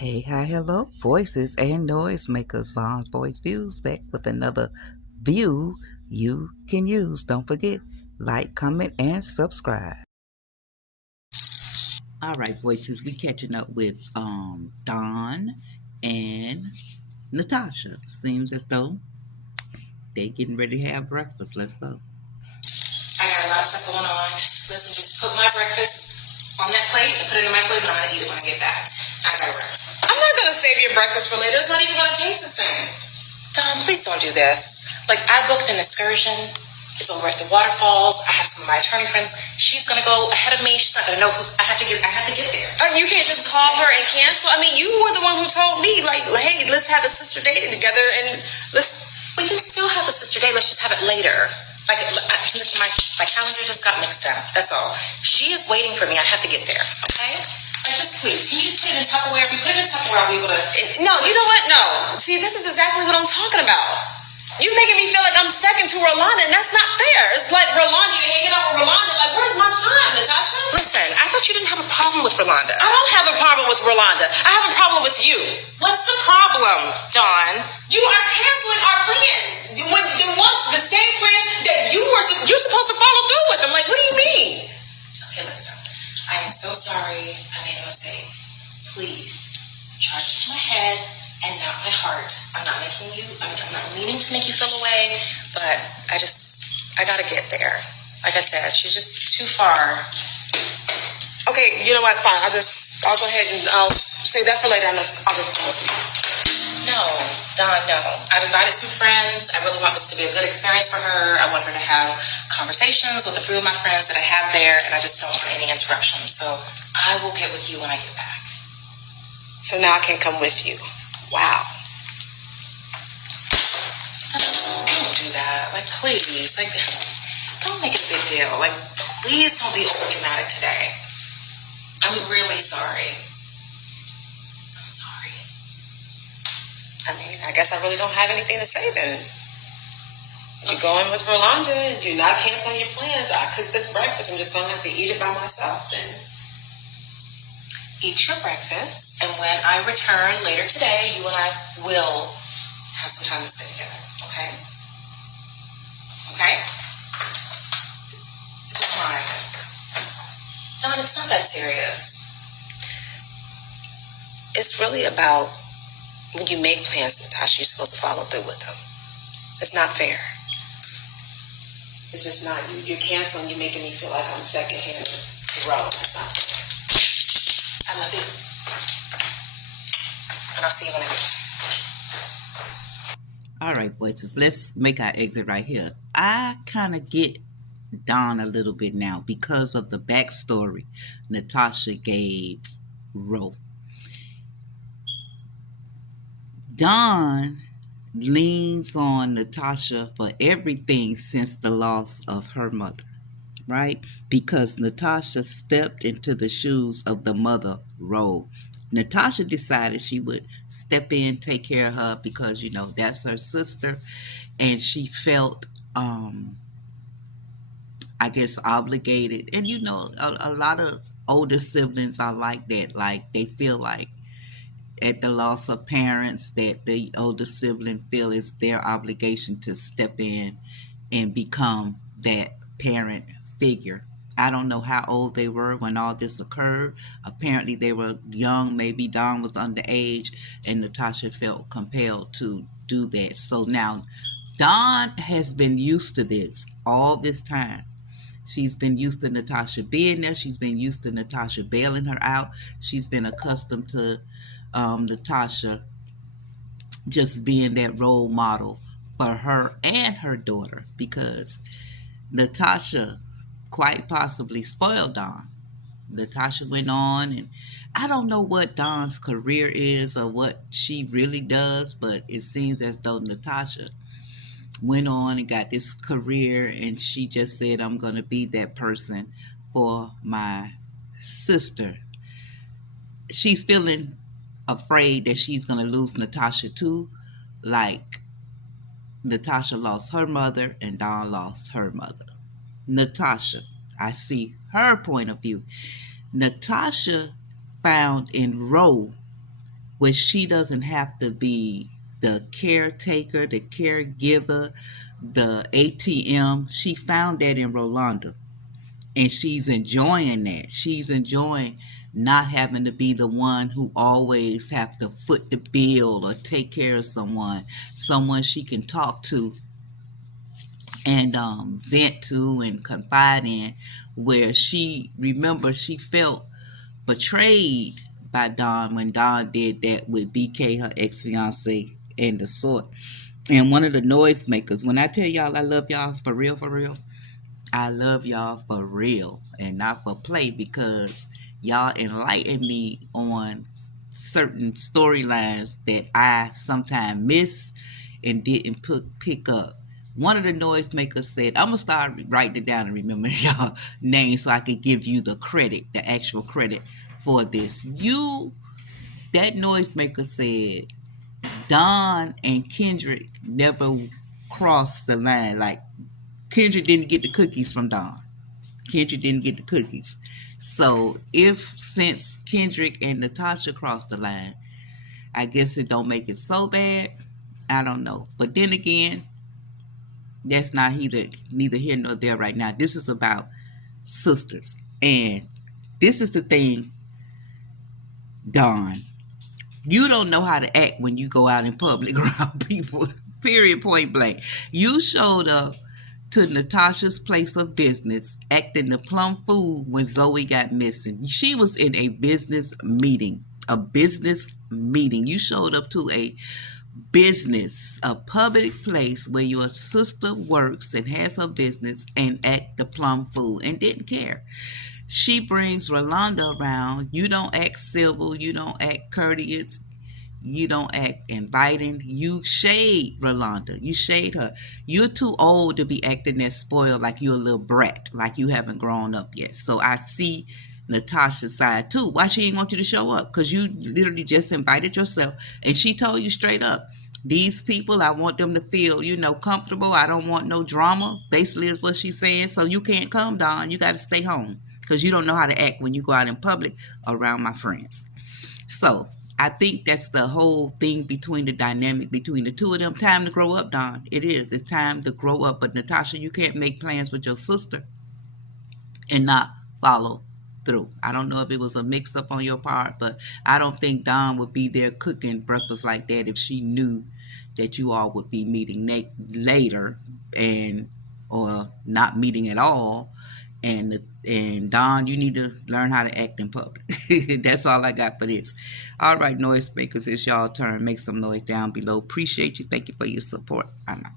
Hey, hi, hello, voices and noise makers. Vaughn's Voice Views back with another view you can use. Don't forget, like, comment, and subscribe. All right, voices, we catching up with Dawn and Natasha. Seems as though they getting ready to have breakfast. Let's go. I got a lot of stuff going on. Listen, just put my breakfast on that plate and put it in my plate, but I'm gonna eat it when I get back. I gotta run. I'm not gonna save your breakfast for later. It's not even gonna taste the same. Dom, please don't do this. Like, I booked an excursion. It's over at the waterfalls. I have some of my attorney friends. She's gonna go ahead of me. She's not gonna know who. I have to get there. You can't just call her and cancel. I mean, you were the one who told me, like, hey, let's have a sister date together and let's. We can still have a sister date. Let's just have it later. Like, listen, my calendar just got mixed up. That's all. She is waiting for me. I have to get there. Okay? Like, just please, can you just put it in Tupperware? If you put it in Tupperware, I'll be able to. No, you know what? No. See, this is exactly what I'm talking about. You're making me feel like I'm second to Rolanda, and that's not fair. It's like Rolanda, you're hanging out with Rolanda. Like, where's my time, Natasha? Listen, I thought you didn't have a problem with Rolanda. I don't have a problem with Rolanda. I have a problem with you. What's the problem, Dawn? You are canceling our plans. When there was the same plans that you're supposed to follow through with them. Like, what do you mean? Okay, listen. I am so sorry. I made a mistake. Please, charge it to my head and not my heart. I'm not meaning to make you feel away, but I gotta get there. Like I said, she's just too far. Okay, you know what? Fine. I'll go ahead and I'll save that for later. I'll just. No, Don, no. I've invited some friends. I really want this to be a good experience for her. I want her to have conversations with a few of my friends that I have there, and I just don't want any interruptions. So I will get with you when I get back. So now I can come with you. Wow. Don't do that. Like, please. Like, don't make it a big deal. Like, please don't be over dramatic today. I'm really sorry. I'm sorry. I mean, I guess I really don't have anything to say then. You're going with Rolanda. You're not canceling your plans. I cooked this breakfast. I'm just going to have to eat it by myself. And eat your breakfast. And when I return later today, you and I will have some time to spend together. Okay? Okay? Don't mind. Don, it's not that serious. It's really about when you make plans, Natasha, you're supposed to follow through with them. It's not fair. It's just not. You're canceling. You're making me feel like I'm secondhand row. It's not fair. I love you. And I'll see you when I get back. All right, voices, let's make our exit right here. I kind of get Dawn a little bit now because of the backstory Natasha gave Ro. Dawn leans on Natasha for everything since the loss of her mother, right? Because Natasha stepped into the shoes of the mother role. Natasha decided she would step in, take care of her because, that's her sister. And she felt, I guess, obligated. And, a lot of older siblings are like that. Like, they feel like at the loss of parents that the older sibling feel it's their obligation to step in and become that parent figure. I don't know how old they were when all this occurred. Apparently they were young. Maybe Dawn was underage and Natasha felt compelled to do that. So now Dawn has been used to this all this time. She's been used to Natasha being there. She's been used to Natasha bailing her out. She's been accustomed to Natasha just being that role model for her and her daughter, because Natasha quite possibly spoiled Dawn. Natasha went on, and I don't know what Dawn's career is or what she really does, but it seems as though Natasha went on and got this career, and she just said, I'm going to be that person for my sister. She's feeling afraid that she's going to lose Natasha too, like Natasha lost her mother and Dawn lost her mother. Natasha, I see her point of view. Natasha found in Ro where she doesn't have to be the caretaker, the caregiver, the ATM. She found that in Rolanda, and she's enjoying that. She's enjoying not having to be the one who always have to foot the bill or take care of someone she can talk to and vent to and confide in, where she felt betrayed by Don when Don did that with BK, her ex-fiance, and the sort. And one of the noisemakers, when I tell y'all I love y'all for real, I love y'all for real and not for play, because y'all enlighten me on certain storylines that I sometimes miss and didn't pick up. One of the noisemakers said, I'm gonna start writing it down and remember y'all names so I can give you the credit, the actual credit for this. That noisemaker said Don and Kendrick never crossed the line. Like, Kendrick didn't get the cookies from Don. Kendrick didn't get the cookies. So since Kendrick and Natasha crossed the line, I guess it don't make it so bad. I don't know. But then again, that's not neither here nor there right now. This is about sisters. And this is the thing, Don. You don't know how to act when you go out in public around people. Period, point blank. You showed up to Natasha's place of business acting the plum fool when Zoe got missing. She was in a business meeting. A business meeting. You showed up to a public place where your sister works and has her business and act the plum fool and didn't care. She brings Rolanda around. You don't act civil. You don't act courteous. You don't act inviting. You shade Rolanda. You shade her. You're too old to be acting that spoiled like you're a little brat, like you haven't grown up yet. So I see Natasha's side too. Why she didn't want you to show up? Because you literally just invited yourself. And she told you straight up, these people, I want them to feel, comfortable. I don't want no drama, basically is what she's saying. So you can't come, Dawn. You got to stay home because you don't know how to act when you go out in public around my friends. So I think that's the whole thing between the dynamic between the two of them. Time to grow up, Don. It is. It's time to grow up. But Natasha, you can't make plans with your sister and not follow through. I don't know if it was a mix up on your part, but I don't think Don would be there cooking breakfast like that if she knew that you all would be meeting later and or not meeting at all. And Don, you need to learn how to act in public. That's all I got for this. All right, noisemakers, it's y'all turn. Make some noise down below. Appreciate you. Thank you for your support. I'm out.